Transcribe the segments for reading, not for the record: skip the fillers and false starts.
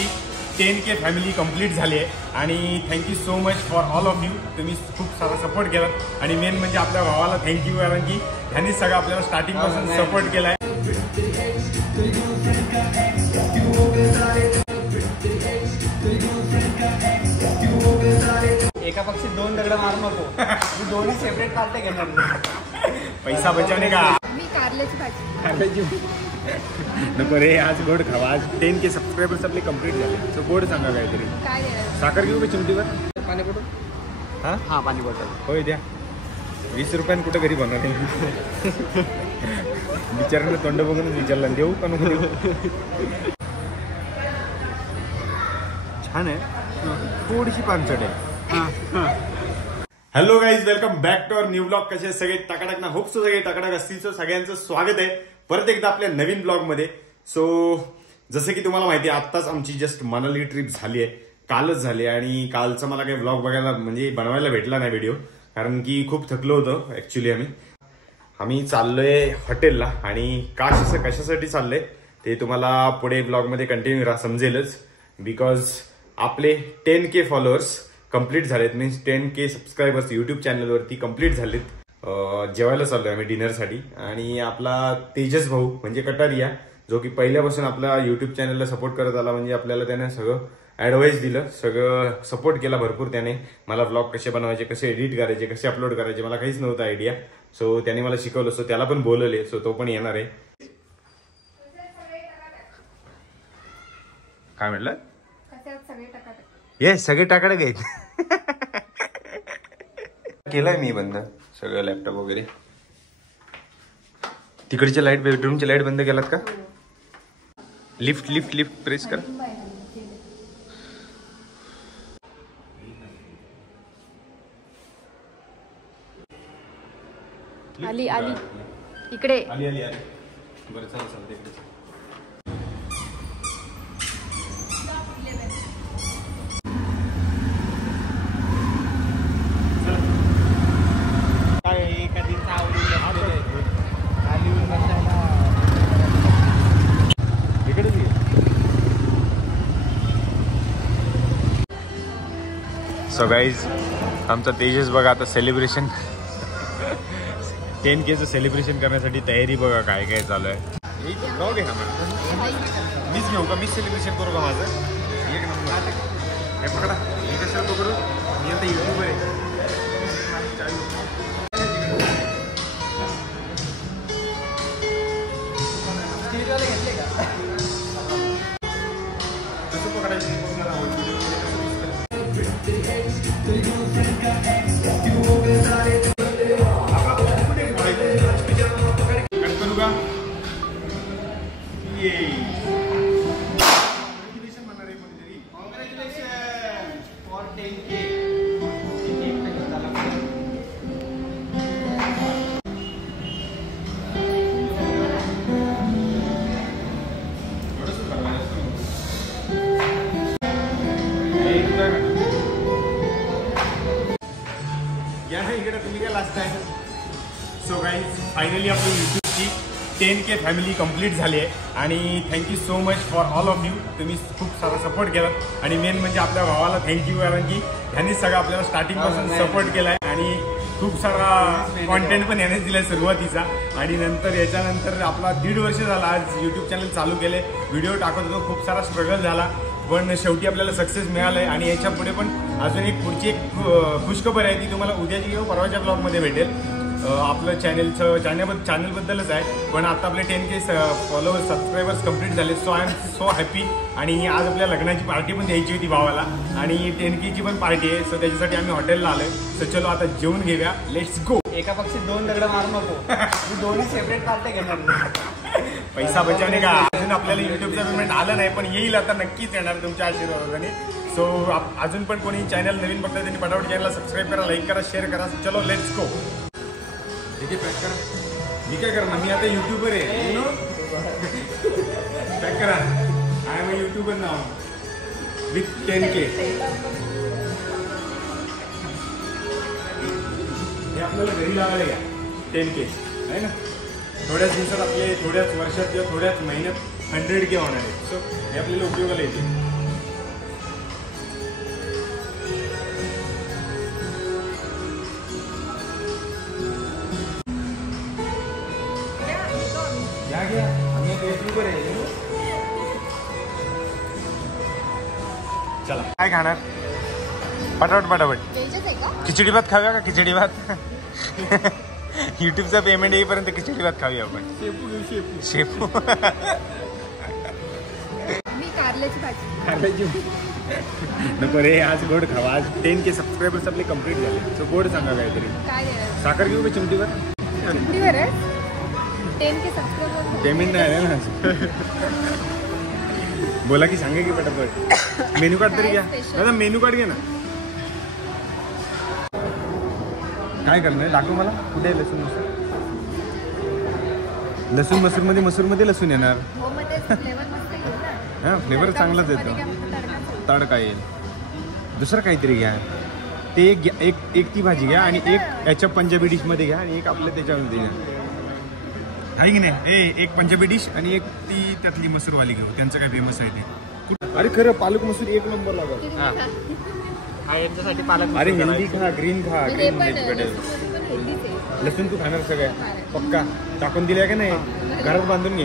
यूट्यूबची 10K family complete झाली आहे आणि thank you so much for all of you. तुम्ही खूप सारा सपोर्ट केलात आणि मेन म्हणजे आपल्या भावाला थँक्यू, कारण की त्यांनी सगळं आपल्याला स्टार्टिंगपासून सपोर्ट केला आहे. एका पक्षी दोन दगड मारू नको. दोन्ही सेपरेट पार्ट्या घेणार. पैसा बचावणे का? मी कारल्याची भाजी नको रे, आज गोड खावा. आज 10K सबस्क्रायबर्स आपले कंप्लीट झाले. सो गोड सांगा काहीतरी. काय देणार? साखर घेऊ का चिमटीवर? पाणी बॉटल. हां हां पाणी बॉटल होय द्या. 20 रुपयांनी कुठं घरी बनवते बिचारांना तोंड बघूनच विचारलं देऊ का नको देऊ. छान आहे, थोडीशी पानसट आहे. Hello guys, welcome back to our new blog. कसे सगळे टकाटक ना? होप सो सगळे टकाटक असतील. सगळ्यांचं स्वागत आहे परत एकदा आपल्या नवीन ब्लॉग मध्ये. सो जसं की तुम्हाला माहिती आहे, आत्ताच आमची जस्ट मनाली ट्रिप झाली आहे, कालच झाली. आणि कालचा मला काही ब्लॉग बघायला म्हणजे बनवायला भेटला नाही व्हिडिओ, कारण की खूप थकलो होतो ऍक्च्युली. आम्ही चाललोय हॉटेलला आणि कशासाठी चाललोय ते तुम्हाला पुढे ब्लॉग मध्ये कंटिन्यू समजेलच. बिकॉज आपले 10K फॉलोअर्स कंप्लीट झालेत, मीन्स 10K सबस्क्रायबर्स युट्यूब चॅनलवरती कंप्लीट झालेत. जेवायला चाललोय आम्ही डिनरसाठी. आणि आपला तेजस भाऊ म्हणजे कटारिया, जो की पहिल्यापासून आपला युट्यूब चॅनलला सपोर्ट करत आला, म्हणजे आपल्याला त्याने सगळं ऍडवाइस दिलं, सगळं सपोर्ट केला भरपूर. त्याने मला ब्लॉग कसे बनवायचे, कसे एडिट करायचे, कसे अपलोड करायचे, मला काहीच नव्हतं आयडिया. सो त्याने मला शिकवलं. सो त्याला पण बोलवले. सो तो पण येणार आहे. काय म्हटलं? येस, सगळे टाकाडे आहेत. केलंय मी बंद सगळं, लॅपटॉप वगैरे. तिकडचे लाईट, बेडरूमचे लाईट बंद केलात का? लिफ्ट लिफ्ट लिफ्ट प्रेस कर. आली आली इकडे. आली आली आली. बरं चालतं चालतं इकडे. सो गाईज, आमचा तेजस बघा आता सेलिब्रेशन 10Kचं सेलिब्रेशन करण्यासाठी तयारी बघा काय काय चालू आहे. ब्लॉग आहे ना, मीच घेऊ का? मीच सेलिब्रेशन करू का माझं? एक नंबर. हे पकडा, मी कशाला तो करू? मी आता युट्यूबर आहे. कसं पकडायचं? सो गाईज, फायनली आपली यूट्यूबची 10K फॅमिली कंप्लीट झाली आहे आणि thank you so much for all of you. तुम्ही खूप सारा सपोर्ट केलात आणि मेन म्हणजे आपल्या भावाला थँक्यू, कारण की त्यांनी सगळं आपल्याला स्टार्टिंगपासून सपोर्ट केला आहे आणि खूप सारा कॉन्टेंट पण यानेच दिला सुरुवातीचा. आणि नंतर याच्यानंतर आपला 1.5 वर्ष झाला आज यूट्यूब चॅनल चालू केले, व्हिडिओ टाकत होतो. खूप सारा स्ट्रगल झाला, पण शेवटी आपल्याला सक्सेस मिळालंय. आणि याच्या पुढे पण अजून एक पुढची एक खुशखबर आहे, ती तुम्हाला उद्याची किंवा परवाच्या ब्लॉगमध्ये भेटेल. आपलं चॅनलबद्दलच आहे, पण आता आपले 10K फॉलोअर्स सबस्क्रायबर्स कंप्लीट झाले. So I am so happy. आणि आज आपल्या लग्नाची पार्टी पण द्यायची होती भावाला आणि 10Kची पण पार्टी आहे. सो त्याच्यासाठी आम्ही हॉटेलला आलोय. सो चलो आता जेवून घेऊया, लेट्स गो. एका पक्षी दोन दगड मारू नको. दोन्ही सेपरेट पार्ट्या घेणार. पैसा बचावणे का? अजून आपल्याला युट्यूबचं पेमेंट आलं नाही, पण येईल आता, नक्कीच येणार तुमच्या आशीर्वादाने. सो अजून पण कोणी चॅनल नवीन बघता त्यांनी पटापट चॅनलला सबस्क्राईब करा, लाईक करा, शेअर करा. चलो लेट्स गो. ठीक आहे, पॅक करा. मी काय करणार? मी आता युट्यूबर आहे, यू नो. पॅक करा. I am a YouTuber now with 10K. हे आपल्याला घरी लावायला घ्या 10K आहे ना. थोड्याच दिवसात आपले, थोड्याच वर्षात किंवा थोड्याच महिन्यात 100K होणार आहे. सो हे आपल्याला उपयोगाला येते. चला काय खाणार पटापट पटापट. व्हेजच आहे का? खिचडी भात खाऊया का? खिचडी भात युट्यूबचा पेमेंट येईपर्यंत खिचडी भात खाऊया आपण. शेपू मी कारल्याची भाजी. नको रे आज गोड खावा. आज 10K सबस्क्रायबर्स आपले कम्प्लीट झाले. सो गोड सांगा काहीतरी. काय देणार? साखर घेऊ का चिमटीवर? चिमटीवर आहे 10K सबस्क्रायबर. पेमेंट नाही आलं ना. बोला की सांगा की पटापट. मेन्यू कार्ड तरी घ्या दादा. मेन्यू कार्ड घ्या ना. काय करणार दाखव मला. कुठे आहे लसूण मसूर? लसूण मसूर मध्ये मसूरमध्ये लसूण येणार. हो मग ते फ्लेवर मस्त येईल ना. हां फ्लेवर चांगलाच येतो. तडका येईल. दुसरं काहीतरी घ्या. ते एक ती भाजी घ्या आणि एक याच्या पंजाबी डिशमध्ये घ्या आणि एक आपल्या त्याच्यामध्ये घ्या. आहे की नाही? एक पंजाबी डिश आणि एक ती त्यातली मसूरवाली घेऊ. त्यांचं काय फेमस आहे ते. अरे खरं पालक मसूर एक नंबर लागेल. हा यांच्यासाठी पालक. अरे हेल्दी खा. ग्रीन खा. Green vegetable. हेल्दीच आहे. लसूण तू खाणार सगळ्या पक्का टाकून दिल्या का नाही? घरात बांधून घे.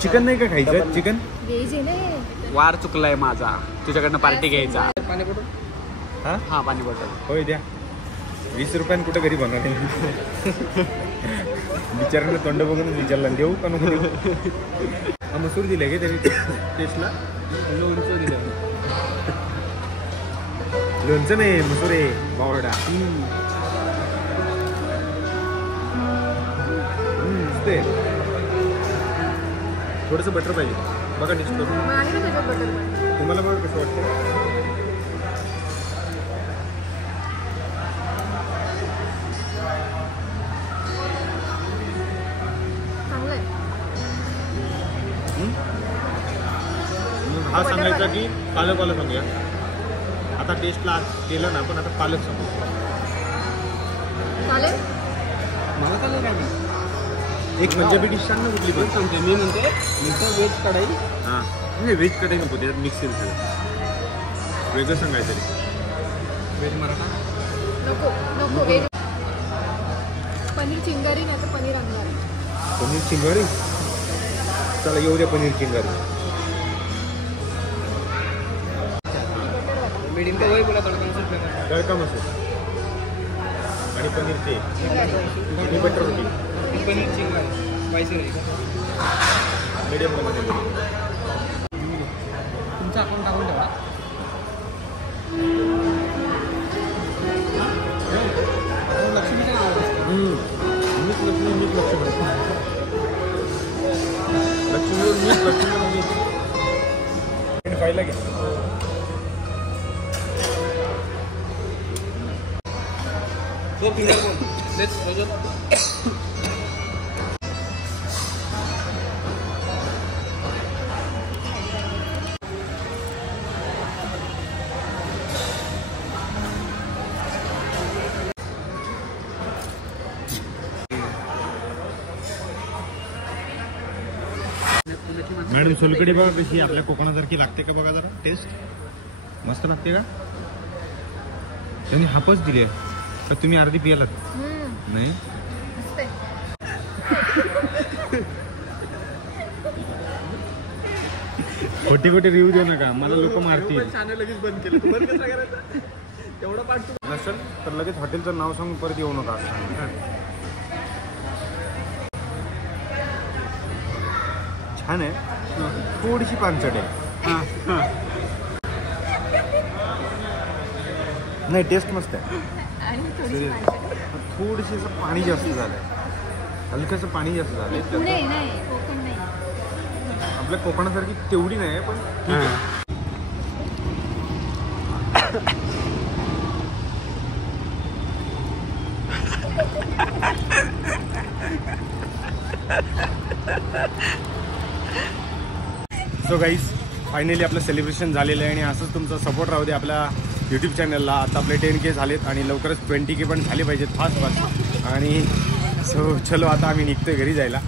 चिकन नाही का खायचं? चिकन व्हेज आहे ना. वार चुकलाय माझा. तुझ्याकडनं पार्टी घ्यायचा. हा हा पाणी बॉटल. होय द्या. 20 रुपयानं कुठं घरी बनवणार? बिचारांना तोंड बघूनच विचारला देऊ का नको देऊ. हा मसूर दिले गे तरी टेस्टला. लोणचं दिलं. लोणचं नाही मसूर आहे बावरडा. थोडंसं बटर पाहिजे बघा टेस्ट करून. तुम्हाला बघा कसं वाटतं. हा सांगायचा की पालकवाला सांगूया. आता टेस्टला केलं ना पण आता पालक सांगू. चालेल. मला चालेल काय? एक पंजाबी डिश सांग ना कुठली पण. सांगते मी म्हणते व्हेज कढाई. हां नाही व्हेज कढाई नको. त्याच्यात मिक्स येईल सगळं. वेगळं सांगायचं तरी. व्हेज मराठा नको नको. व्हेज पनीर चिंगारी नाही तर पनीर अंगारी. पनीर चिंगारी. चला येऊ द्या पनीर चिंगारी. मीडियम का वही बोला तडका मसूर आणि पनीरचे आणि बटर रोटी. पनीर चिंगारी स्पायसी होईल का? मीडियम मध्ये. तुमचं अकाउंट टाकून ठेवा. लक्ष्मीचं नाव असतं. लक्ष्मी पाहिलं घ्या. फोर फिंगर बोल. Let's Rajat. मॅडम सोलकढी बघा कशी आपल्या कोकणासारखी लागते का बघा जरा. टेस्ट मस्त लागते का? त्यांनी हापच दिली आहे का? तुम्ही अर्धी पियालात नाही? खोटे खोटे रिव्ह्यू देऊ नका. मला लोक मारतील. चॅनल लगेच बंद केलं. बंद कसं करायचं? तेवढा पाठ नसेल तर लगेच हॉटेलचं नाव सांगून परत येऊ नका. छान आहे. थोडीशी पानचट आहे. नाही टेस्ट मस्त आहे. थोडीशी असं पाणी जास्त झालंय. हलकंसं पाणी जास्त झालंय. आपल्या कोकणासारखी तेवढी नाही पण ठीक आहे. सो गाईज फायनली आपलं सेलिब्रेशन झालेलं आहे आणि असंच तुमचा सपोर्ट राहू दे आपल्या यूट्यूब चॅनलला. आता आपले 10K झालेत आणि लवकरच 20K पण झाले पाहिजेत फास्ट. आणि सो चलो आता आम्ही निघतोय घरी जायला.